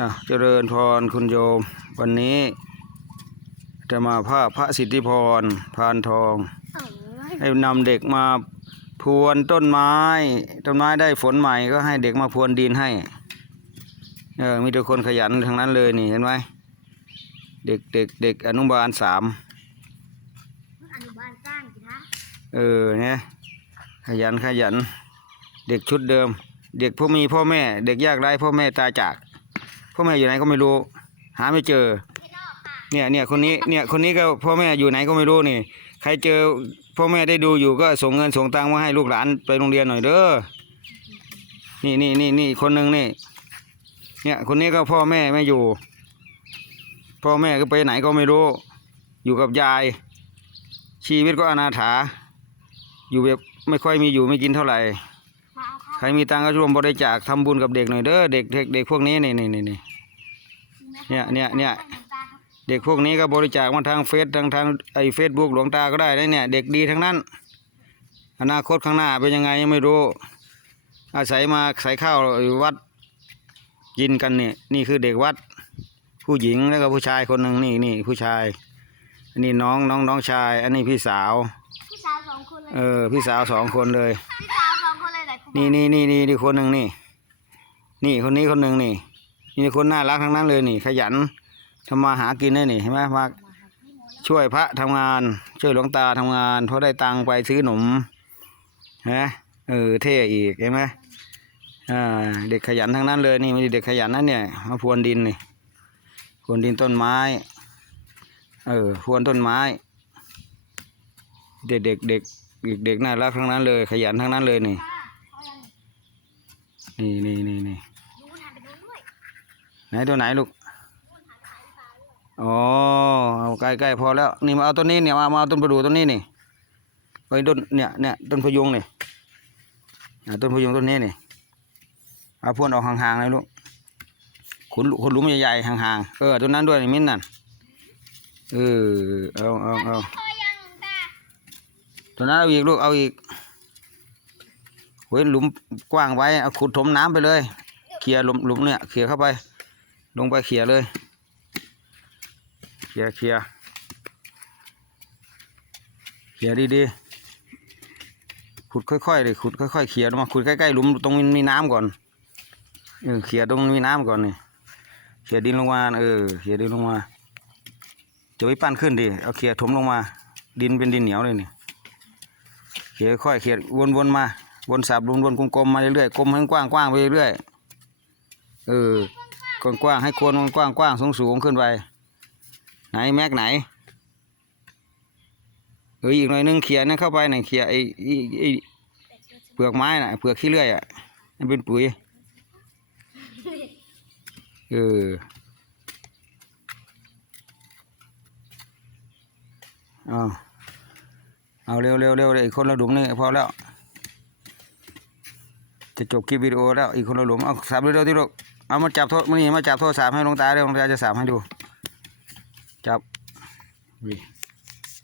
อะเจริญพรคุณโยม วันนี้จะมาภาพพระสิทธิพรพานทอง ให้นำเด็กมาพรวนต้นไม้ ต้นไม้ได้ฝนใหม่ก็ให้เด็กมาพรวนดินให้เออมีแต่คนขยันทั้งนั้นเลยนี่เห็นไหมเด็กเด็กเด็กอนุบาลสามอนุบาลสร้างสิคะเออเนี่ยขยันขยัน เด็กชุดเดิม เด็กผู้มีพ่อแม่ เด็กยากไร้พ่อแม่ตายจาก พ่อแม่อยู่ไหนก็ไม่รู้ หาไม่เจอ เนี่ยเนี่ยคนนี้เนี่ยคนนี้ก็พ่อแม่อยู่ไหนก็ไม่รู้นี่ ใครเจอพ่อแม่ได้ดูอยู่ก็ส่งเงินส่งตังค์มาให้ลูกหลานไปโรงเรียนหน่อยเด้อนี่นี่นี่นี่คนหนึ่งนี่ เนี่ยคนนี้ก็พ่อแม่ไม่อยู่ พ่อแม่ก็ไปไหนก็ไม่รู้ อยู่กับยาย ชีวิตก็อนาถา อยู่แบบไม่ค่อยมีอยู่ไม่กินเท่าไหร่มาเอาข้าวใครมีตังค์ก็ร่วมบริจาคทำบุญกับเด็กหน่อยเด้อเด็กเด็กเด็กพวกนี้นี่นี่นี่นี่ เนี่ยเนี่ยเนี่ยเด็กพวกนี้ก็บริจาคมาทางเฟซทางทางไอ้เฟซบุ๊กหลวงตาก็ได้นะเนี่ย เด็กดีทั้งนั้น อนาคตข้างหน้าเป็นยังไงยังไม่รู้ อาศัยมาใส่ข้าวอยู่วัดกินกันเนี่ยนี่คือเด็กวัด ผู้หญิงแล้วก็ผู้ชายคนหนึ่งนี่นี่ผู้ชายอันนี้น้องน้องน้องชาย อันนี้พี่สาวพี่สาวสองคนเลยเออพี่สาวสองคนเลยพี่สาวสองคนเลยแต่คุณนี่นี่นี่นี่นี่คนหนึ่งนี่ นี่คนนี้คนหนึ่งนี่ นี่คนน่ารักทั้งนั้นเลยนี่ ขยันทำมาหากินได้นี่เห็นไหมมาช่วยพระทำงาน ช่วยหลวงตาทำงานเพราะได้ตังไปซื้อหนมนะเออเท่อีกเห็นไหมอ่าเด็กขยันทั้งนั้นเลยนี่มีเด็กขยันนั่นเนี่ยมาพรวนดินนี่พรวนดินต้นไม้เออพรวนต้นไม้ เด็กเด็กเด็กเด็กเด็กน่ารักทั้งนั้นเลย ขยันทั้งนั้นเลยนี่ นี่นี่นี่นี่ ไหนตัวไหนลูกอ๋อเอาใกล้ใกล้พอแล้วนี่มาเอาต้นนี้เนี่ยมามาเอาต้นประดู่ต้นนี้นี่ไปต้นเนี่ยเนี่ยต้นพยุงนี่อ่าต้นพยุงต้นนี้นี่เอาพ่นออกห่างๆเลยลูกขุดขุดหลุมใหญ่ๆห่างๆเออต้นนั้นด้วยนี่มิ้นนั่นเออเอาเอาเอาตาตัวนั้นเอาอีกลูกเอาอีกเว้นหลุมกว้างไว้เอาขุดถมน้ำไปเลย เคลียร์หลุมหลุมเนี่ยเคลียร์เข้าไป ลงไปเคลียเลยเคลียเคลียเคลียดีๆ ขุดค่อยๆเลยขุดค่อยๆเคลียลงมาขุดใกล้ๆหลุมตรงมีน้ำก่อน เออเคลียร์ตรงมีน้ำก่อนนี่เคลียดินลงมาเออเคลียดินลงมาจะไว้ปั้นขึ้นดิ เอาเคลียถมลงมา ดินเป็นดินเหนียวเลยนี่ เขี่ยค่อยเขี่ยวนๆมา วนสับวนๆกลมๆมาเรื่อยๆ กลมให้กว้างๆไปเรื่อยๆเออ กว้างๆให้โคนมันกว้างๆสูงๆขึ้นไป ไหนแม็กไหนเอออีกหน่อยนึงเขี่ยนั่นเข้าไปหน่อยเขี่ยไอ้ไอ้ไอ้เปลือกไม้น่ะเปลือกขี้เลื่อยอะให้เป็นปุ๋ยเออเอาเอาเร็วเร็วเร็วเลยอีกคนละหลุมนี่พอแล้ว จะจบคลิปวิดีโอแล้วอีกคนละหลุมเอาสามเร็วๆที่ลูก เอามาจับโทรมานี่มาจับโทรศัพท์ให้หลวงตาเร็วหลวงตาจะสามให้ดู จับนี่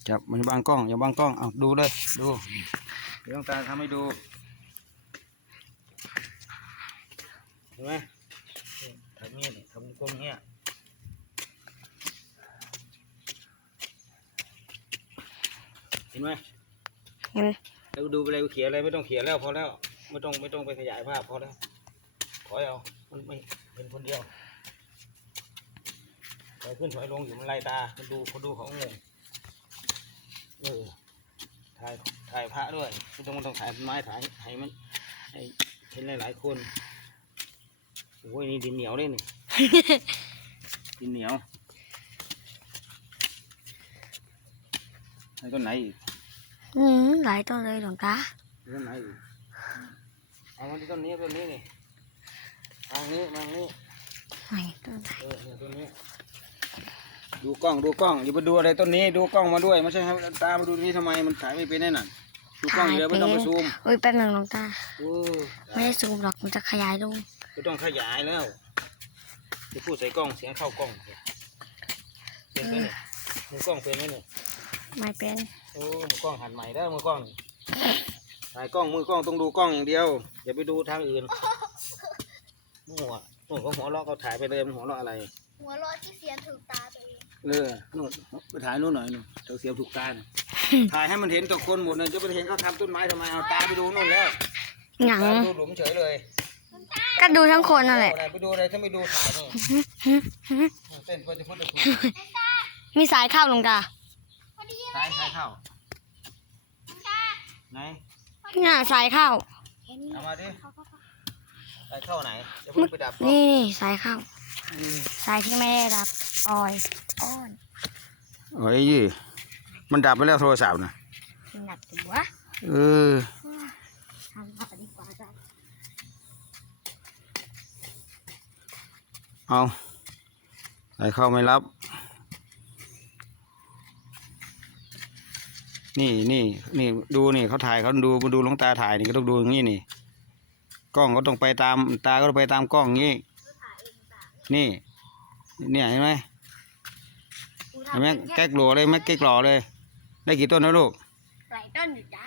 จับมันบังกล้องอย่าบังกล้องเอาดูเลยดูเดี๋ยวหลวงตาทำให้ดูเห็นไหมนี่ทำนี้นี่ทำกลมเงี้ยเห็นไหมเห็นแล้วดูไปเลยเขียนอะไรไม่ต้องเขียนแล้วพอแล้วไม่ต้องไม่ต้องไปขยายภาพพอแล้วถอยเอา มันไม่เป็นคนเดียวถอยขึ้นถอยลงอยู่มันไล่ตาคนดูคนดูเขางงเออถ่ายถ่ายพระด้วยไม่ต้องไม่ต้องถ่ายต้นไม้ถ่ายให้มันให้เห็นหลายๆคนโอ้ยนี่ดินเหนียวเลยนี่ ดินเหนียวให้ต้นไหนอีกอืมหลายต้นเลยหลวงตาต้นไหนอีกเอามาที่ต้นนี้ต้นนี้นี่ ทางนี้มาทางนี้ไหนต้นไหนเออเนี่ยต้นนี้ ดูกล้องดูกล้องอย่าไปดูอะไรต้นนี้ ดูกล้องมาด้วยไม่ใช่ให้ตามมาดูตรงนี้ทำไมมันถ่ายไม่เป็นแน่น่ะดูกล้องเดี๋ยวไม่ต้องไปซูมโอ้ยแป๊บหนึงหลวงตาโอ้ไม่ได้ซูมหรอกมันจะขยายลงไม่ต้องขยายแล้วจะพูดใส่กล้องเสียงเข้ากล้องเป็นไหมเนี่ยมือกล้องเป็นไหมเนี่ยไม่เป็นโอ้มือกล้องหันใหม่ได้วมือกล้องนี่ถ่ายกล้องมือกล้องต้องดูกล้องอย่างเดียวอย่าไปดูทางอื่น มั่วนู่นเขาหัวเราะเขาถ่ายไปเลยมันหัวเราะอะไร หัวเรอที่เสียถูกตาตัวเองเออนู่นไปถ่ายนู่นหน่อยนู่นเดี๋ยวเสียบถูกตาน่ะถ่ายให้มันเห็นตัวคนหมดเลยจะไปเห็นเขาทำต้นไม้ทำไมเอาตาไปดูนู่นแล้วหงังตาดูหลุมเฉยเลยก็ดูทั้งคนนั่นแหละ ไปดูอะไรถ้าไม่ดูถ่ายนี่เต้นก็จะพูดจะพูดมีสายเข้าหลวงตาพอดีถ่ายถ่ายเข้าไหน น่ะสายเข้าเห็นเอามาดิถ่า ยเข้าไหนจะพูดไปดับนี่นี่สายเข้าสายที่ไม่ได้รับออยอ้อนโอ้ยยี่มันดับไปแล้วโทรศัพท์นะหนักตัวเออทำต่อดีกว่าจ้ะเอาใส่เข้าไม่รับ นี่นี่นี่ดูนี่เขาถ่ายเขาดูมาดูหลวงตาถ่ายนี่ก็ต้องดูอย่างนี้นี่ กล้องก็ต้องไปตามตาก็ต้องไปตามกล้องอย่างนี้นี่ เนี่ยเห็นไหมเห็นไหมแก๊กหล่อเลยแม็กเก๊กหล่อเลย ได้กี่ต้นนะลูกหลายต้นอยู่จ้า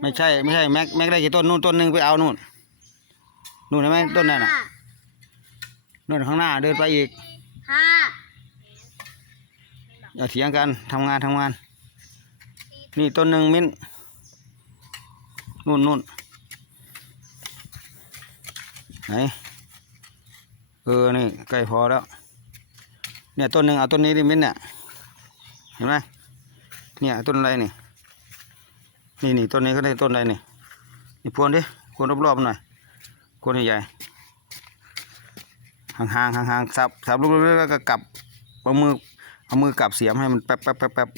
ไม่ใช่ไม่ใช่แม็กแม็กได้กี่ต้นนู่นต้นหนึ่งไปเอานู่นนู่นเห็นไหมต้นนั่นน่ะนู่นข้างหน้าเดินไปอีกห้าอย่าเถียงกันทำงานทำงาน นี่ต้นหนึ่งมิ้นนู่นนู่น ไหนเออนี่ใกล้พอแล้ว เนี่ยต้นหนึ่งเอาต้นนี้ดิมิ้นเนี่ยเห็นไหมเนี่ยต้นอะไรนี่นี่นี่ต้นนี้ก็ได้ต้นอะไรนี่นี่พวนดิพวนรอบๆหน่อยพวนใหญ่ๆห่างๆห่างๆสับสับลูกๆแล้วก็กลับเอามือเอามือกลับเสียมให้มันแป๊บแป๊บแป๊บแป๊บ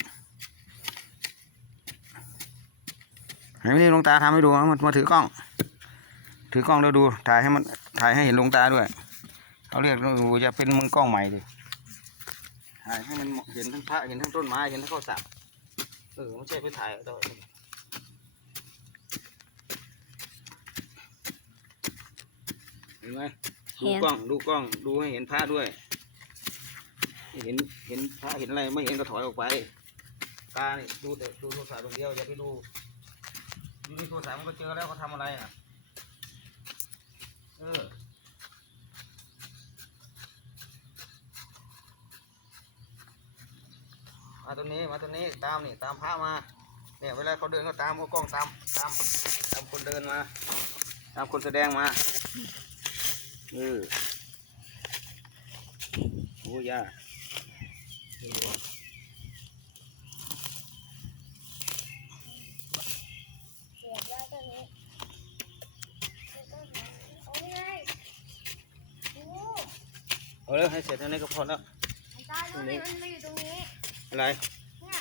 เห็นไหมนี่หลวงตาทำให้ดูมันมาถือกล้อง ถือกล้องแล้วดู ถ่ายให้มัน ถ่ายให้เห็นหลวงตาด้วย เขาเรียกว่าดูจะเป็นมือกล้องใหม่ดิ ถ่ายให้มันเห็นทั้งพระเห็นทั้งต้นไม้ เห็นทั้งข้าวสารเออไม่ใช่ไปถ่ายเอาตัวเห็นไหมดูกล้อง ดูกล้อง ดูให้เห็นพระด้วย เห็น เห็นพระเห็นอะไร ไม่เห็นก็ถอยออกไป ตานี่ดูแต่ดูโทรศัพท์ตรงเดียวอย่าไปดูดูในโทรศัพท์มันก็เจอแล้วเขาทำอะไรน่ะ เออมาตรงนี้มาตรงนี้ตามนี่ตามพระมาเนี่ยเวลาเขาเดินก็ตามเขากล้องตามตามตามคนเดินมา ตามคนแสดงมาเออโอ้ยา เสียบแล้วตัวนี้โอ้ยไงโอ้ เอาเลยให้เสร็จเท่านี้ก็พอแล้วมันตายตรงนี้มันมาอยู่ตรงนี้ อะไรเนี่ย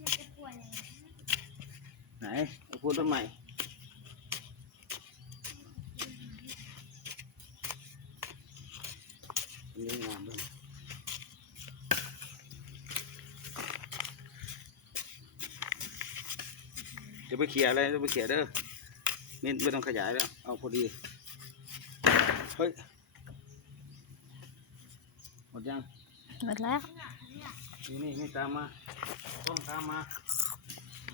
มันจะป่วยยังไงไหนเอาพูดทำไมนี่งามด้วยจะไปเขี่ยอะไรจะไปเขี่ยเด้อ นี่ไม่ต้องขยายแล้ว เอาพอดี เฮ้ย หมดยัง หมดแล้ว นี่นี่นี่ตามมาต้องตามมา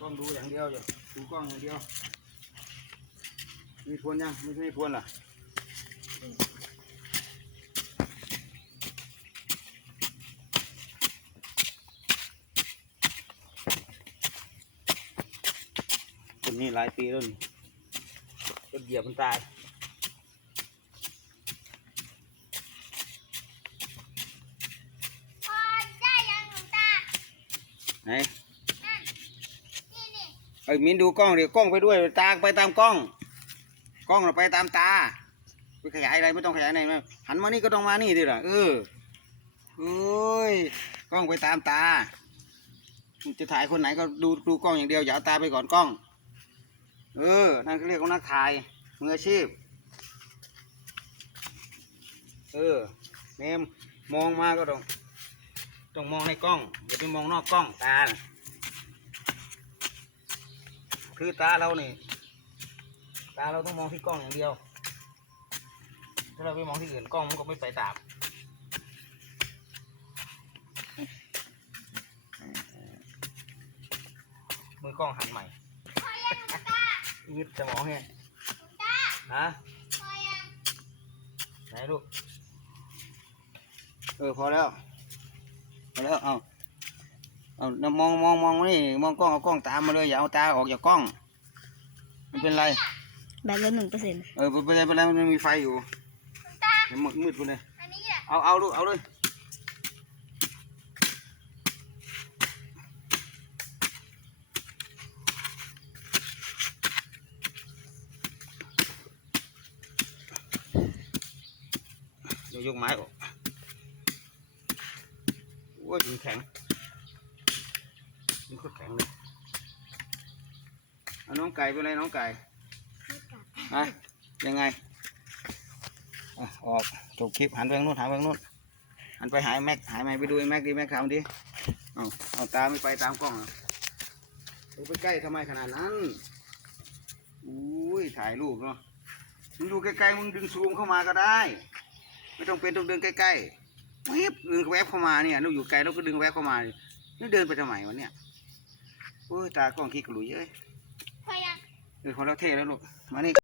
ต้องดูอย่างเดียวอย่าดูกล้องอย่างเดียว มีพวนยัง ไม่ใช่พวนล่ะคนนี้หลายปีแล้วนี่ก็ เหยียบมันตายพอได้ยังหลวงตาไหนนั่นนี่นี่ไอ้ยมินดูกล้องเดี๋ยวกล้องไปด้วยตาไปตามกล้อง กล้องเราไปตามตาไปขยายอะไรไม่ต้องขยายไหนนะหันมานี่ก็ต้องมานี่ดิล่ะเออโอ้ยกล้องไปตามตา จะถ่ายคนไหนก็ดูดูกล้องอย่างเดียวอย่าเอาตาไปก่อนกล้อง เออ นั่นเขาเรียกว่านักถ่ายมืออาชีพ เออเนมมองมาก็ต้องต้องมองให้กล้องอย่าไปมองนอกกล้องตาคือตาเรานี่ตาเราต้องมองที่กล้องอย่างเดียว ถ้าเราไปมองที่อื่นกล้องมันก็ไม่ไปตามมือกล้องหันใหม่ งหลวงตายึดสมองให้พฮะพอยังไหนลูก เออ พอแล้ว พอแล้ว เอาเอาแล้วมองมองมองนี่ มองกล้องเอากล้องตามมาเลย อย่าเอาตาออกจากกล้องไม่เป็นไร แบตเหลือหนึ่งเปอร์เซ็นต์เออไม่เป็นไรไม่เป็นไรมันมีไฟอยู่หลวงตาเดี๋ยวมืดมืดไปเลยอันนี้แหละเอาเอาลูก เอาเลย ยวยกไม้ออกโอ้ยมันแข็งมันโคตรแข็งเลยเอาน้องไก่เป็นไรน้องไก่ฮะยังไงอะออกจบคลิปหันไปทางนู้นหันไปทางนู้นหันไปหายแม็กหายแม็กไปดูไอ้แม็กดิแม็กทำดิเอาเอาตาไม่ไปตามกล้องอะเออไปใกล้ทำไมขนาดนั้นอุ้ยถ่ายรูปเนาะมึงดูใกล้ๆมึงดึงซูมเข้ามาก็ได้ ไม่ต้องเป็นต้องเดินใกล้ๆแวบดึงแวบเข้ามาเนี่ยเราอยู่ไกลเราก็ดึงแวบเข้ามานี่นี่เดินไปทำไมวะเนี่ยโอ้ยตากล้องขี้กระหลุยเอ้ยพอยังเออของเราเท่แล้วลูกมานี่